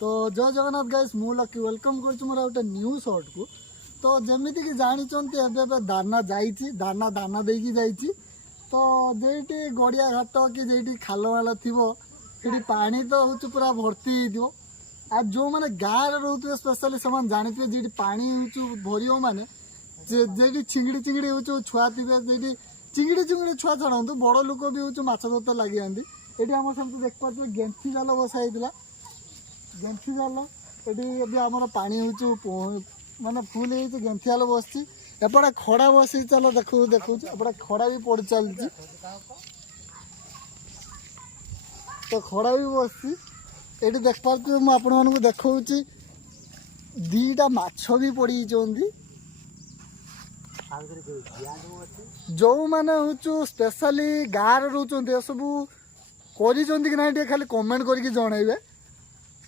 तो जय जगन्नाथ गाइस मु लकी वेलकम कर मोर गोटे न्यू शॉर्ट को। तो जमीती कि जानते एवं दाना जाइए दाना दाना देकी जाइए तो जेटी गड़िया घाट कि जेटी खाल वाल थी पानी तो हूँ पूरा भर्ती हो आ जो मैंने गाँव में रोते स्पेशली से जानते जी पानी हूँ भर मैंने जे चिंगड़ी चिंगड़ी हूँ छुआ थे जे चिंगड़ी चिंगड़ी छुआ छाड़ू बड़ लोक भी हूँ माछ धरते लगे ये आम सब देख पारे गेंथी जाल बसाई गेंथी जाल ये आम पानी हूँ माने फुल हो गेंथी जाल बस एपटे खड़ा बस चल देखो देखो एपटे खड़ा भी पड़ चलती तो खड़ा भी बस ये देख पारे मुझे देखा दीटा माछ भी पड़ी जो मैंने हूँ स्पेशली गाँव रोचे सब कर खाली कमेंट करके जनइबे